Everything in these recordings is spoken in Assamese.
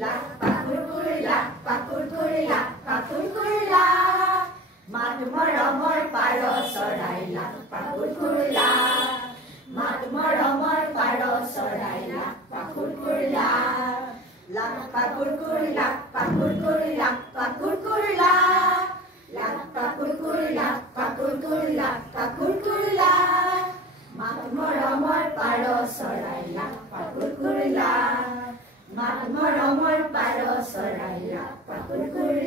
লাপ্পা কুৰকুৰি লাপ্পা কুৰকুৰি মাত মৰমৰ পাৰ চৰাই লাপ্পা কুৰকুৰি মাত মৰমৰ পাৰ চৰাই লাপ্পা কুৰকুৰি লাপ্পা কুৰকুৰি লাপ্পা কুৰকুৰি লাপ্পা কুৰকুৰি লাপ্পা কুৰকুৰি লাপ্পা কুৰকুৰি লাপ্পা কুৰকুৰি মাত মৰমৰ পাৰ চৰাই লাপ্পা কুৰকুৰি মাত মৰমৰ পাৰ চৰাই লাপ্পা কুৰকুৰি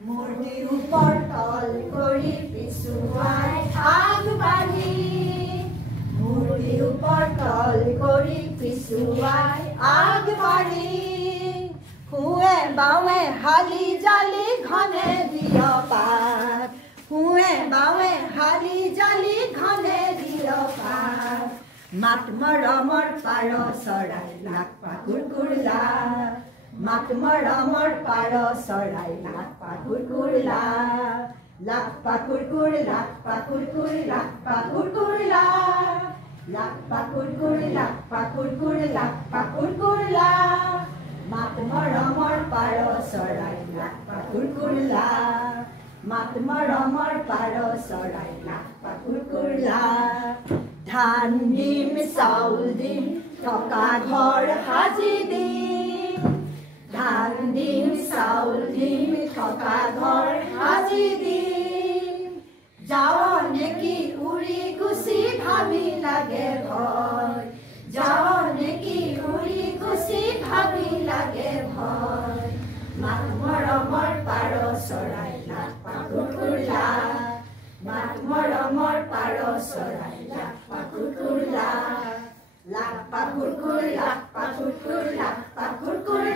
মূৰ্তিৰ ওপৰ তল কৰি পিছুৱাই আগবাঢ়ি মূৰ্তিৰ ওপৰ তল কৰি পিছুৱাই আগবাঢ়ি সোঁৱে বাৱে হালি জালি ঘনে দিয় পাত সোঁৱে বাৱে হালি জালি ঘনে দিয় পাত মাত মৰমৰ পাৰ চৰাই লাপ্পা কুৰকুৰি মাত মৰমৰ পাৰ চৰাই লাপ্পা কুৰকুৰি লাপ্পা কুৰকুৰি লাপ্পা কুৰকুৰি লাপ্পা কুৰকুৰি লাপ্পা কুৰকুৰি লাপ্পা কুৰকুৰি লাপ্পা কুৰকুৰি মাত মৰমৰ পাৰ চৰাই লাপ্পা কুৰকুৰি মাত মৰমৰ পাৰ চৰাই লাপ্পা কুৰকুৰি ধান দিম চাউল দিম থকা ঘৰ সাজি দিম ধান দিম চাউল দিম থকা ঘৰ সাজি দিম যাওঁ নেকি উৰি গুচি ভাবি লাগে ভয় যাওঁ নেকি উৰি গুচি ভাবি লাগে ভয় মাত মৰমৰ পাৰ চৰাই লাপ্পা কুৰকুৰি মাত মৰমৰ পাৰ চৰাই লাপ্পা কুৰকুৰি লাপ্পা কুৰকুৰি লাপ্পা কুৰকুৰি লাপ্পা কুৰকুৰি